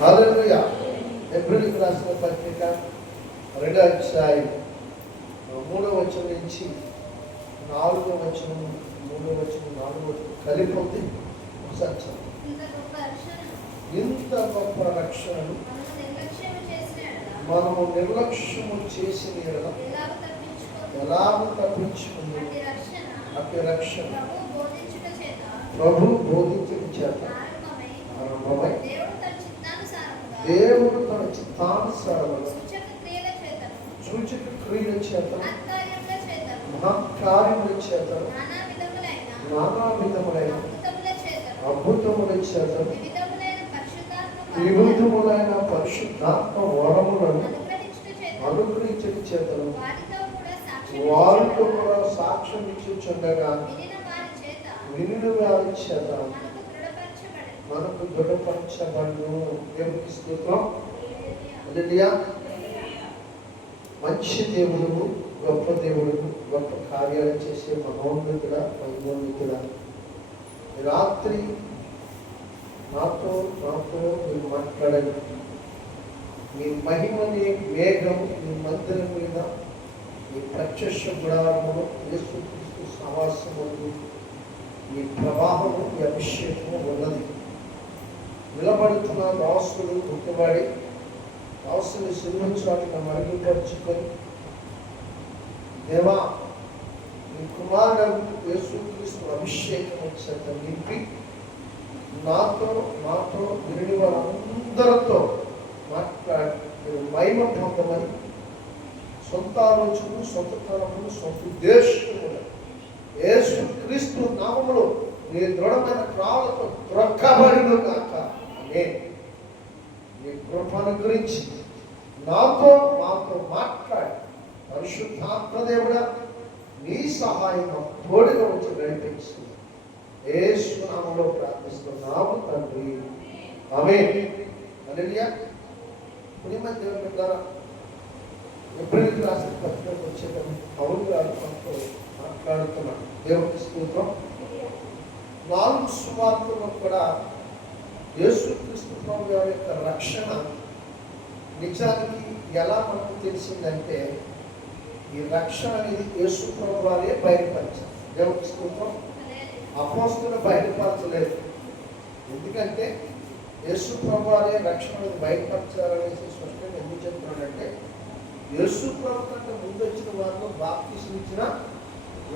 హల్లెలూయా. హెబ్రీయులకు రాసిన పత్రిక 2వ అధ్యాయం 3వ వచనం నుంచి 4వ వచనం 3వ వచనం 4వ వచనం కలిపి ఉంది. సత్యం ఇంత గొప్ప రక్షణను మనము నిర్లక్ష్యము చేసిన ఎలాగూ తప్పించుకుంది. అట్టి రక్షణ ప్రభు బోధించడం చేత ఆరంభమై దేవుడు తన చిత్తానుసారముగా సూచక క్రియల చేత మహత్కార్యముల చేత నానా విధములైన అద్భుతముల చేత వివిధములైన పరిశుద్ధాత్మ వరములను అనుగ్రహించడం చేతను వారితో కూడా సాక్ష్యం ఇచ్చుచుండగా వినిన వారి చేత మనకు దృఢపరచబడును. దేవునికి స్తోత్రం. హల్లెలూయా. మంచి దేవుడు, గొప్ప దేవుడు, గొప్ప కార్యాలు చేసే మహోన్నతుడా, మహిమోన్నతుడా, రాత్రి నాతో మీరు మాట్లాడండి. మీ మహిమని మేఘం మీ మందిరం మీద, మీ ప్రత్యక్ష గుడారములో యేసుక్రీస్తు సహవాసము, మీ ప్రవాహము, మీ అభిషేకము ఉన్నది. నిలబడుతున్న దాసులు గుర్తుపడి దాసుని సిలువచాటున మరుగుపరుచుకొని, దేవా మీ కుమారుడు యేసుక్రీస్తు అభిషేకం చేత నింపి నాతో విని వారందరితో మాట్లాడి మీరు మహిమ పొందమని సొంత ఆలోచనలు, సొంత తరములు, సొంత ఉద్దేశములు యేసుక్రీస్తు నామములో నీ దృఢమైన క్రాలతో త్రొక్కబడును గాక. నీ కృపను గురించి మాతో మాట్లాడి పరిశుద్ధాత్మ దేవుడా నీ సహాయం తోడుగా వచ్చి నడిపించింది. యేసు నామములో ప్రార్థిస్తున్నాము తండ్రి, ఆమేన్. హల్లెలూయా. ప్రియమైన దేవుని బిడ్డలారా, హెబ్రీయులకు రాసిన పత్రికకు వచ్చేటప్పుడు పౌలు గారు మనతో మాట్లాడుతున్నాడు. దేవునికి స్తోత్రం. 4 సువార్తల్లో కూడా యేసుక్రీస్తు ప్రభు గారి యొక్క రక్షణ నిజానికి ఎలా మనకు తెలిసిందంటే, ఈ రక్షణ అనేది యేసు ప్రభు వారే బయలుపరిచారు. దేవునికి స్తోత్రం. అపోస్తలులు బయలుపరచలేదు. ఎందుకంటే యేసు ప్రభు వారే రక్షణ బయలుపరచాలనేసి స్పష్టంగా ఎందుకు చెప్తున్నాడంటే, యేసు ప్రభు కంటే ముందు వచ్చిన వారిలో బాప్తిసం ఇచ్చిన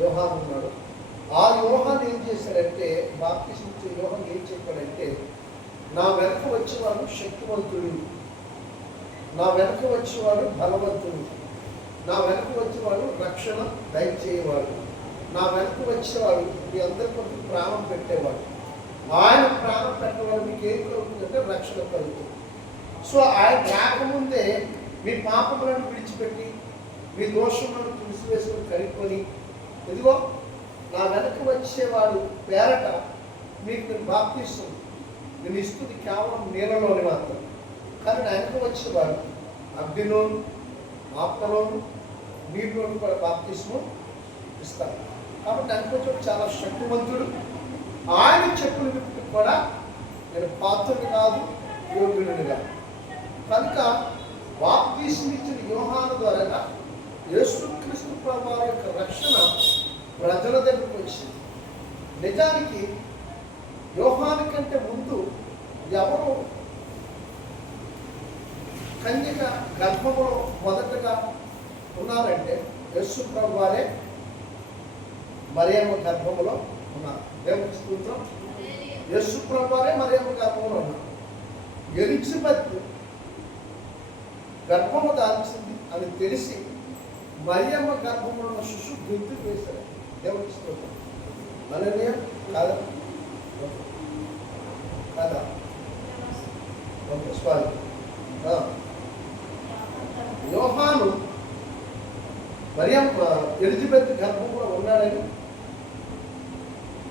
యోహాను ఉన్నాడు. ఆ యోహాను ఏం చేశాడంటే, బాప్తిసం ఇచ్చే యోహాను ఏం చెప్పాడంటే, నా వెనక వచ్చేవాడు శక్తివంతుడు, నా వెనక వచ్చేవాడు బలవంతుడు, నా వెనక వచ్చేవాడు రక్షణ దయచేయవాడు, నా వెనక వచ్చేవాడు మీ అందరి కొరకు ప్రాణం పెట్టేవాడు. ఆయన ప్రాణం పెట్టేవాడు మీకు ఏం కలుగుతుందంటే రక్షణ కలుగుతుంది. సో ఆయన రాకముందే మీ పాపములను విడిచిపెట్టి మీ దోషములను తుడిసివేసుకొని కడుక్కొని, ఇదిగో నా వెనక వచ్చేవాడు పేరట మీకు నేను బాప్తిస్తుంది, నేను ఇస్తుంది కేవలం నీళ్ళలోని మాత్రం. కానీ నా వెనక వచ్చేవాడు అగ్నిలోను ఆత్మలోను నీటిలోను కూడా బాప్తిస్ము ఇస్తాడు. కాబట్టి అనుకోవడం చాలా శక్తివంతుడు. ఆయన చెప్పులు విప్పి కూడా నేను పాత్రుడు కాదు, యోగ్యుడిని కాదు. కనుక బాప్తిస్ము ఇచ్చిన యోహాను ద్వారా యేసుక్రీస్తు ప్రభువు యొక్క రక్షణ ప్రజల దగ్గరకు వచ్చింది. నిజానికి యోహాను కంటే ముందు ఎవరు కన్యక గర్భములో మొదటగా ఉన్నారంటే యేసు ప్రభువు వారే మరియమ్మ గర్భములో ఉన్నారు. దేవునికి స్తోత్రం. యేసు ప్రభువు వారే మరియమ్మ గర్భంలో ఉన్నారు. ఎలిజబెత్ గర్భము దాల్చింది అని తెలిసి మరియమ్మ గర్భంలో ఉన్న శిశువు గొంతు వేశారు. దేవునికి స్తోత్రం. హల్లెలూయా. కాదా కాదా? ఓకే, స్వామి. యోహాను మరియమ్మ ఎలిజబెత్ గర్భంలో ఉన్నాడని,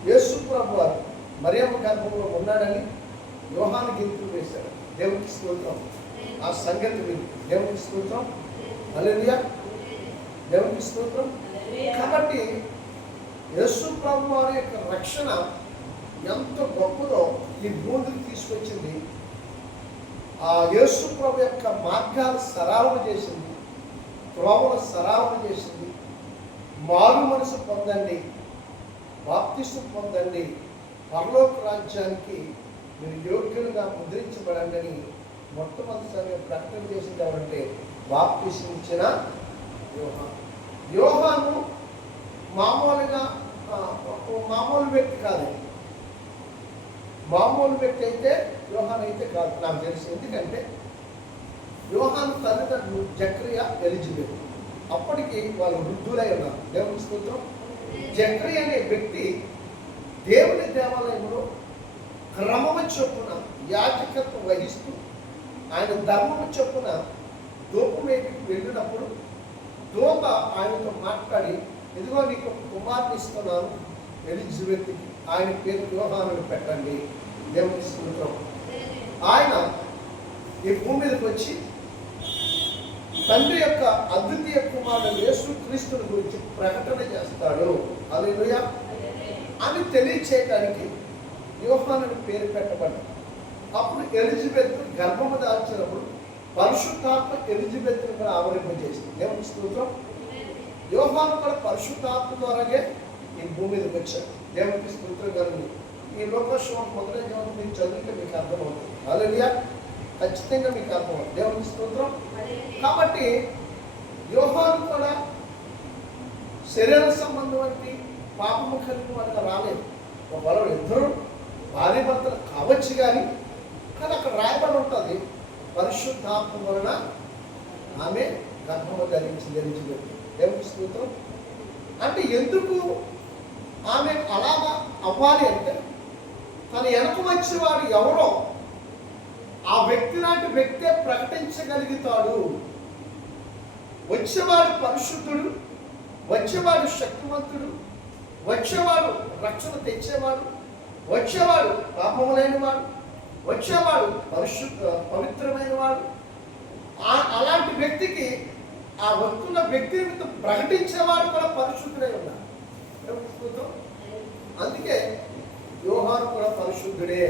యేసు ప్రభువు వారు మరియమ్మ గర్భంలో ఉన్నాడని యోహాను గెంతులు వేశాడు. దేవునికి స్తోత్రం. ఆ సంగతి విని దేవునికి స్తోత్రం. హల్లెలూయా. దేవునికి స్తోత్రం. కాబట్టి యేసు ప్రభువు వారి యొక్క రక్షణ ఎంత గొప్పదో ఈ భూమికి తీసుకొచ్చింది. ఆ యేసు ప్రభు యొక్క మార్గాలు సరళం చేసింది, త్రోవలు సరళం చేసింది. మారు మనసు పొందండి, బాప్తిసం పొందండి, పరలోక రాజ్యానికి మీరు యోగ్యులుగా ముద్రించబడండి అని మొట్టమొదటిసారిగా ప్రకటన చేసింది ఎవరంటే బాప్తిసం ఇచ్చిన యోహాను. యోహాను మామూలుగా మామూలు వ్యక్తి కాదు. మామూలు వ్యక్తి అయితే యోహాను అయితే కాదు నాకు తెలుసు. ఎందుకంటే యోహాను తల్లిదండ్రులు జకరియా, ఎలిజబెత్. అప్పటికి వాళ్ళు వృద్ధులై ఉన్నారు. దేవుని స్తోత్రం. జకరియా అనే వ్యక్తి దేవుని దేవాలయంలో క్రమము చొప్పున యాజకత్వం వహిస్తూ ఆయన ధర్మము చొప్పున ధూపమేటికి వెళ్ళినప్పుడు దూత ఆయనతో మాట్లాడి, ఇదిగో నీకు కుమార్తె ఇస్తున్నాను ఎలిజబెత్కి, ఆయన పేరు యోహానుని పెట్టండి. దేవుని స్తోత్రం. ఆయన ఈ భూమి మీదకి వచ్చి తండ్రి యొక్క అద్వితీయ కుమారుడు యేసు క్రీస్తుని గురించి ప్రకటన చేస్తాడు. హల్లెలూయా అని తెలియచేయడానికి యోహానుని పేరు పెట్టబడ్డాడు. అప్పుడు ఎలిజబెత్ గర్భము దాల్చినప్పుడు పరిశుద్ధాత్మ ఎలిజబెత్ను కూడా ఆవరింపజేసింది. దేవుని స్తోత్రం. యోహాను కూడా పరిశుద్ధాత్మ ద్వారాగే ఈ భూమి మీదకి వచ్చాడు. దేవునికి స్తోత్రం కలుగు. ఈ లోకశోభ మొదలైన జీవనం మీరు చదివితే మీకు అర్థమవుతుంది. హల్లెలూయా ఖచ్చితంగా మీకు అర్థమవుతుంది. దేవునికి స్తోత్రం. కాబట్టి యోహాను కూడా శరీర సంబంధం వంటి పాపము కలిగిన వాడిగా రాలేదు. ఒకవేళ ఇద్దరు భార్య భర్తలు కావచ్చు కానీ అక్కడ రాయబడి ఉంటుంది పరిశుద్ధాత్మ వలన ఆమె గర్భము ధరించింది ఎలిజబెత్. దేవునికి స్తోత్రం. అంటే ఎందుకు ఆమె అలాగా అవ్వాలి అంటే తన వెనక వచ్చేవాడు ఎవరో ఆ వ్యక్తి లాంటి వ్యక్తే ప్రకటించగలుగుతాడు. వచ్చేవాడు పరిశుద్ధుడు, వచ్చేవాడు శక్తివంతుడు, వచ్చేవాడు రక్షణ తెచ్చేవాడు, వచ్చేవాడు పాపము లేనివాడు, వచ్చేవాడు పవిత్రమైన వాడు. అలాంటి వ్యక్తికి ఆ వస్తున్న వ్యక్తి నిమిత్తం ప్రకటించేవాడు కూడా పరిశుద్ధుడై ఉన్నాడు. అందుకే యోహాను కూడా పరిశుద్ధుడే.